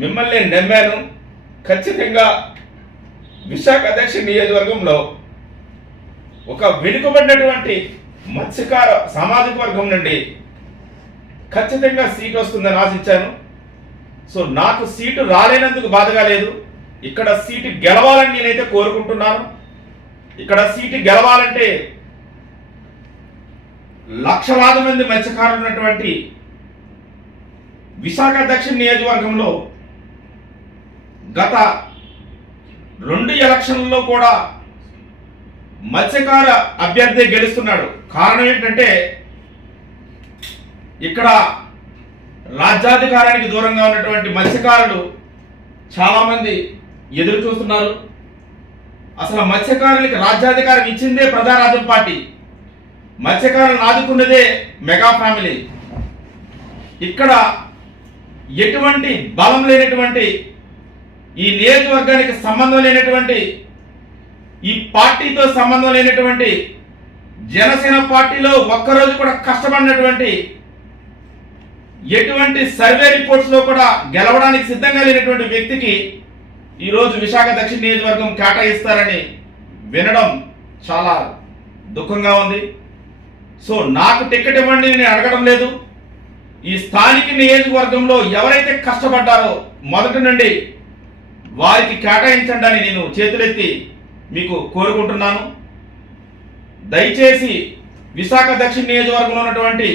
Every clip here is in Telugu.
మిమ్మల్ని నమ్మాను. ఖచ్చితంగా విశాఖ అధ్యక్ష నియోజకవర్గంలో ఒక వెనుకబడినటువంటి మత్స్యకార సామాజిక వర్గం నుండి ఖచ్చితంగా సీట్ వస్తుందని ఆశించాను. సో నాకు సీటు రాలేనందుకు బాధగా లేదు. ఇక్కడ సీటు గెలవాలని నేనైతే కోరుకుంటున్నాను. ఇక్కడ సీటు గెలవాలంటే లక్షలాది మంది మత్స్యకారులు ఉన్నటువంటి విశాఖ దక్షిణ నియోజకవర్గంలో గత రెండు ఎలక్షన్లలో కూడా మత్స్యకార అభ్యర్థి గెలుస్తున్నాడు. కారణం ఏంటంటే ఇక్కడ రాజ్యాధికారానికి దూరంగా ఉన్నటువంటి మత్స్యకారులు చాలామంది ఎదురు చూస్తున్నారు. అసలు మత్స్యకారులకి రాజ్యాధికారం ఇచ్చిందే ప్రజారాజ్యం పార్టీ. మత్స్యకారులను ఆదుకున్నదే మెగా ఫ్యామిలీ. ఇక్కడ ఎటువంటి బలం లేనటువంటి ఈ నియోజకవర్గానికి సంబంధం లేనటువంటి ఈ పార్టీతో సంబంధం లేనటువంటి జనసేన పార్టీలో ఒక్కరోజు కూడా కష్టపడినటువంటి ఎటువంటి సర్వే రిపోర్ట్స్లో కూడా గెలవడానికి సిద్ధంగా లేనటువంటి వ్యక్తికి ఈరోజు విశాఖ దక్షిణ నియోజకవర్గం కేటాయిస్తారని వినడం చాలా దుఃఖంగా ఉంది. సో నాకు టికెట్ ఇవ్వండి నేను అడగడం లేదు. ఈ స్థానిక నియోజకవర్గంలో ఎవరైతే కష్టపడ్డారో మొదటి నుండి వారికి కేటాయించండి అని నేను చేతులెత్తి మీకు కోరుకుంటున్నాను. దయచేసి విశాఖ దక్షిణ నియోజకవర్గంలో ఉన్నటువంటి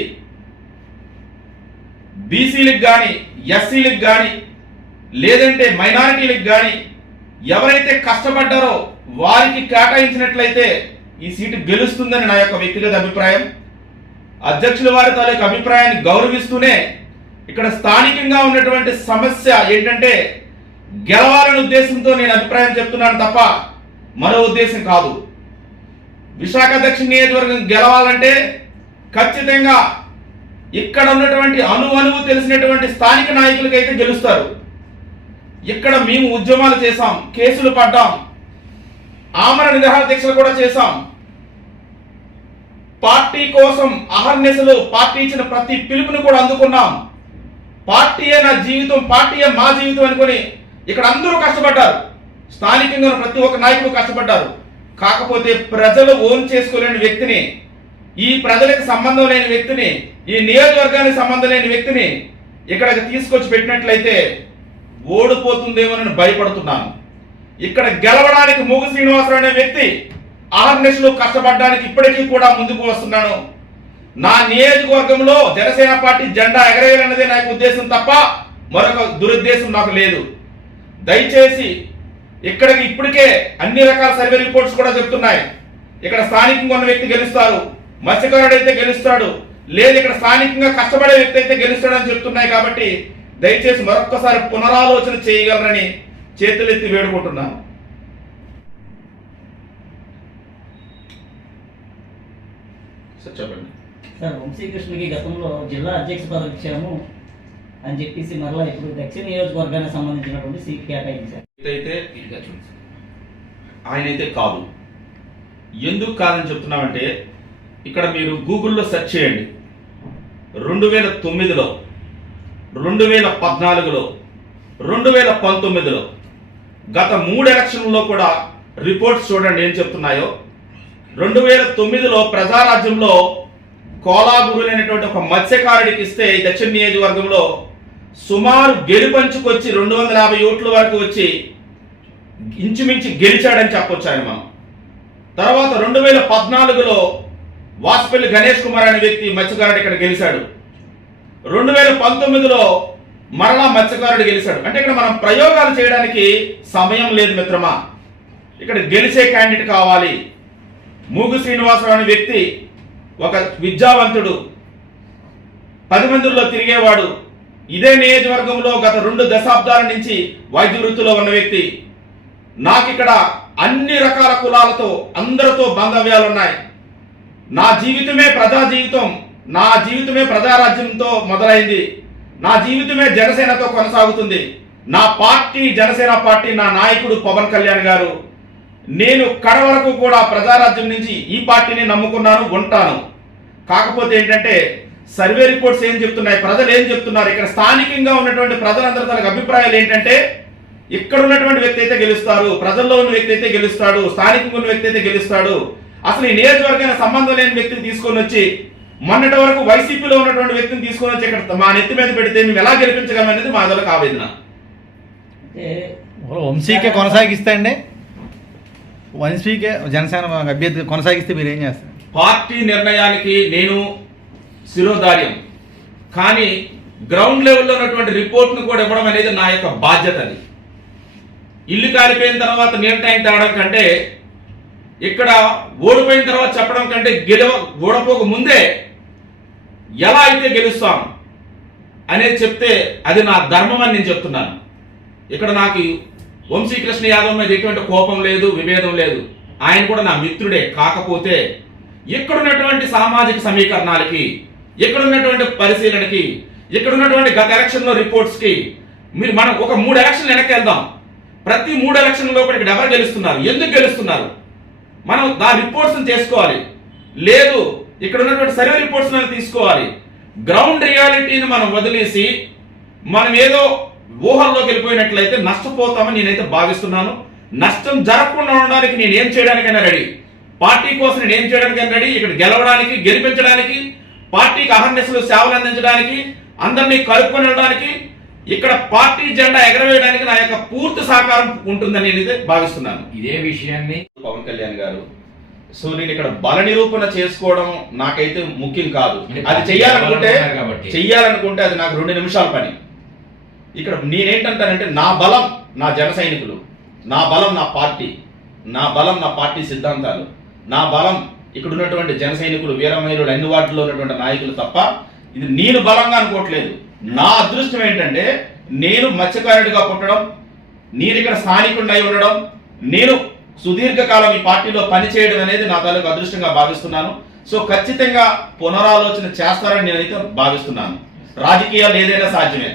బీసీలకు కానీ ఎస్సీలకు కానీ లేదంటే మైనారిటీలకు కానీ ఎవరైతే కష్టపడ్డారో వారికి కేటాయించినట్లయితే ఈ సీటు గెలుస్తుందని నా యొక్క వ్యక్తిగత అభిప్రాయం. అధ్యక్షుల వారి తాలూకు అభిప్రాయాన్ని గౌరవిస్తూనే ఇక్కడ స్థానికంగా ఉన్నటువంటి సమస్య ఏంటంటే గెలవాలనే ఉద్దేశంతో నేను అభిప్రాయం చెప్తున్నాను తప్ప మరో ఉద్దేశం కాదు. విశాఖ దక్షిణ నియోజకవర్గం గెలవాలంటే ఖచ్చితంగా ఇక్కడ ఉన్నటువంటి అణు అణువు తెలిసినటువంటి స్థానిక నాయకులకైతే గెలుస్తారు. ఇక్కడ మేము ఉద్యమాలు చేశాం కేసులు పడ్డాం ఆమరణ నిరాహార దీక్షలు కూడా చేశాం. పార్టీ కోసం అహర్నిశలు పార్టీ ఇచ్చిన ప్రతి పిలుపుని కూడా అందుకున్నాం. పార్టీయే నా జీవితం పార్టీయే మా జీవితం అనుకొని ఇక్కడ అందరూ కష్టపడ్డారు. స్థానికంగా ప్రతి ఒక్క నాయకుడు కష్టపడ్డారు. కాకపోతే ప్రజలు ఓన్ చేసుకోలేని వ్యక్తిని ఈ ప్రజలకు సంబంధం లేని వ్యక్తిని ఈ నియోజకవర్గానికి సంబంధం లేని వ్యక్తిని ఇక్కడికి తీసుకొచ్చి పెట్టినట్లయితే ఓడిపోతుందేమోనని భయపడుతున్నాను. ఇక్కడ గెలవడానికి మూగు శ్రీనివాసరావు అనే వ్యక్తి ఆహర్నిశలు కష్టపడడానికి ఇప్పటికీ కూడా ముందుకు వస్తున్నాను. నా నియోజకవర్గంలో జనసేన పార్టీ జెండా ఎగరేయాలన్నదే నాకు ఉద్దేశం తప్ప మరొక దురుద్దేశం నాకు లేదు. దయచేసి ఇక్కడికి ఇప్పటికే అన్ని రకాల సర్వే రిపోర్ట్స్ కూడా చెప్తున్నాయి. ఇక్కడ స్థానికంగా ఉన్న వ్యక్తి గెలుస్తారు మత్స్యకారుడు అయితే గెలుస్తాడు లేదు ఇక్కడ స్థానికంగా కష్టపడే వ్యక్తి అయితే గెలుస్తాడని చెప్తున్నాయి కాబట్టి దయచేసి మరొక్కసారి పునరాలోచన చేయగలరని చేతులెత్తి వేడుకుంటున్నాను. చెప్పండి. సార్ వంశీకృష్ణకి గతంలో జిల్లా అధ్యక్ష పదవి ఇచ్చాము అని చెప్పేసి మరలా ఇప్పుడు దక్షిణ నియోజకవర్గానికి సంబంధించినటువంటి సీట్ కేటాయించారు. అయితే ఇదిగా చూడండి ఆయనైతే కాదు. ఎందుకు కాదని చెప్తున్నామంటే ఇక్కడ మీరు గూగుల్లో సెర్చ్ చేయండి. రెండు వేల తొమ్మిదిలో రెండు వేల పద్నాలుగులో రెండు వేల పంతొమ్మిదిలో గత మూడు ఎలక్షన్లలో కూడా రిపోర్ట్స్ చూడండి ఏం చెప్తున్నాయో. రెండు వేల తొమ్మిదిలో ప్రజారాజ్యంలో కోలాగురులైనటువంటి ఒక మత్స్యకారుడికి ఇస్తే ఈ దక్షిణ నియోజకవర్గంలో సుమారు గెలుపంచుకొచ్చి రెండు వందల యాభై ఓట్ల వరకు వచ్చి ఇంచుమించి గెలిచాడని చెప్పొచ్చు ఆయన మనం. తర్వాత రెండు వేల పద్నాలుగులో వాసుపల్లి గణేష్ కుమార్ అనే వ్యక్తి మత్స్యకారుడు ఇక్కడ గెలిచాడు. రెండు వేల పంతొమ్మిదిలో మరలా మత్స్యకారుడు గెలిచాడు. అంటే ఇక్కడ మనం ప్రయోగాలు చేయడానికి సమయం లేదు మిత్రమా. ఇక్కడ గెలిచే క్యాండిడేట్ కావాలి. మూగు శ్రీనివాసరావు అనే వ్యక్తి ఒక విద్యావంతుడు. పది మందిలో తిరిగేవాడు. ఇదే నియోజకవర్గంలో గత రెండు దశాబ్దాల నుంచి వైద్య వృత్తిలో ఉన్న వ్యక్తి. నాకు ఇక్కడ అన్ని రకాల కులాలతో అందరితో బాంధవ్యాలు ఉన్నాయి నా జీవితమే ప్రజా జీవితం నా జీవితమే ప్రజారాజ్యంతో మొదలైంది. నా జీవితమే జనసేనతో కొనసాగుతుంది. నా పార్టీ జనసేన పార్టీ నా నాయకుడు పవన్ కళ్యాణ్ గారు. నేను కడ వరకు కూడా ప్రజారాజ్యం నుంచి ఈ పార్టీని నమ్ముకున్నాను ఉంటాను. కాకపోతే ఏంటంటే సర్వే రిపోర్ట్స్ ఏం చెప్తున్నాయి? ప్రజలు ఏం చెప్తున్నారు? ఇక్కడ స్థానికంగా ఉన్నటువంటి ప్రజలందరి తనకు అభిప్రాయాలు ఏంటంటే ఇక్కడ ఉన్నటువంటి వ్యక్తి అయితే గెలుస్తారు ప్రజల్లో ఉన్న వ్యక్తి అయితే గెలుస్తాడు స్థానికంగా ఉన్న వ్యక్తి అయితే గెలుస్తాడు. అసలు ఈ నియోజకవర్గానికి సంబంధం లేని వ్యక్తిని తీసుకొని వచ్చి మొన్నటి వరకు వైసీపీలో ఉన్నటువంటి వ్యక్తిని తీసుకొని వచ్చి ఇక్కడ మా నెత్తి మీద పెడితే మేము ఎలా గెలిపించగలం అనేది మా అదొక ఆవేదన. వంశీకే కొనసాగిస్తే అండి వంశీకే జనసేన అభ్యర్థి కొనసాగిస్తే మీరు ఏం చేస్తారు? పార్టీ నిర్ణయానికి నేను శిరోధార్యం. కానీ గ్రౌండ్ లెవెల్లో ఉన్నటువంటి రిపోర్ట్ను కూడా ఇవ్వడం అనేది నా యొక్క బాధ్యత అది. ఇల్లు కాలిపోయిన తర్వాత నీళ్ళ తేవడం కంటే ఇక్కడ ఓడిపోయిన తర్వాత చెప్పడం కంటే గెలవ ఓడపోక ముందే ఎలా అయితే గెలుస్తాం అనేది చెప్తే అది నా ధర్మం అని నేను చెప్తున్నాను. ఇక్కడ నాకు వంశీకృష్ణ యాదవ్ మీద ఎటువంటి కోపం లేదు విభేదం లేదు. ఆయన కూడా నా మిత్రుడే. కాకపోతే ఇక్కడ ఉన్నటువంటి సామాజిక సమీకరణాలకి ఇక్కడ ఉన్నటువంటి పరిశీలనకి ఇక్కడ ఉన్నటువంటి గత ఎలక్షన్లో రిపోర్ట్స్కి మీరు మనం ఒక మూడు ఎలక్షన్లు వెనక్కి వెళ్దాం ప్రతి మూడు ఎలక్షన్లో కూడా ఇక్కడ ఎవరు గెలుస్తున్నారు? ఎందుకు గెలుస్తున్నారు? మనం దాని రిపోర్ట్స్ చేసుకోవాలి. లేదు ఇక్కడ ఉన్నటువంటి సర్వే రిపోర్ట్స్ తీసుకోవాలి. గ్రౌండ్ రియాలిటీని మనం వదిలేసి మనం ఏదో ఊహల్లోకి వెళ్ళిపోయినట్లయితే నష్టపోతామని నేనైతే భావిస్తున్నాను. నష్టం జరగకుండా ఉండడానికి నేను ఏం చేయడానికైనా రెడీ. పార్టీ కోసం నేను ఏం చేయడానికైనా రెడీ. ఇక్కడ గెలవడానికి గెలిపించడానికి పార్టీకి అహర్నిశలు సేవలు అందించడానికి అందరినీ కలుపుకొని వెళ్ళడానికి ఇక్కడ పార్టీ జెండా ఎగరవేయడానికి నా యొక్క పూర్తి సహకారం ఉంటుందని నేనైతే భావిస్తున్నాను. ఇదే విషయాన్ని పవన్ కళ్యాణ్ గారు సో నేను ఇక్కడ బల నిరూపణ చేసుకోవడం నాకైతే ముఖ్యం కాదు. అది చెయ్యాలనుకుంటే. చెయ్యాలనుకుంటే అది నాకు రెండు నిమిషాల పని. ఇక్కడ నేనేంటంటానంటే నా బలం నా జన సైనికులు నా బలం నా పార్టీ నా బలం నా పార్టీ సిద్ధాంతాలు నా బలం ఇక్కడ ఉన్నటువంటి జన సైనికులు వీరమహిళలు అన్ని వాటిలో ఉన్నటువంటి నాయకులు తప్ప ఇది నేను బలంగా అనుకోవట్లేదు. నా అదృష్టం ఏంటంటే నేను మత్స్యకారుడిగా పుట్టడం నేను ఇక్కడ స్థానికుడినై ఉండడం నేను సుదీర్ఘకాలం ఈ పార్టీలో పనిచేయడం అనేది నా తాలూకు అదృష్టంగా భావిస్తున్నాను. సో ఖచ్చితంగా పునరాలోచన చేస్తారని నేనైతే భావిస్తున్నాను. రాజకీయాలు ఏదైనా సాధ్యమే.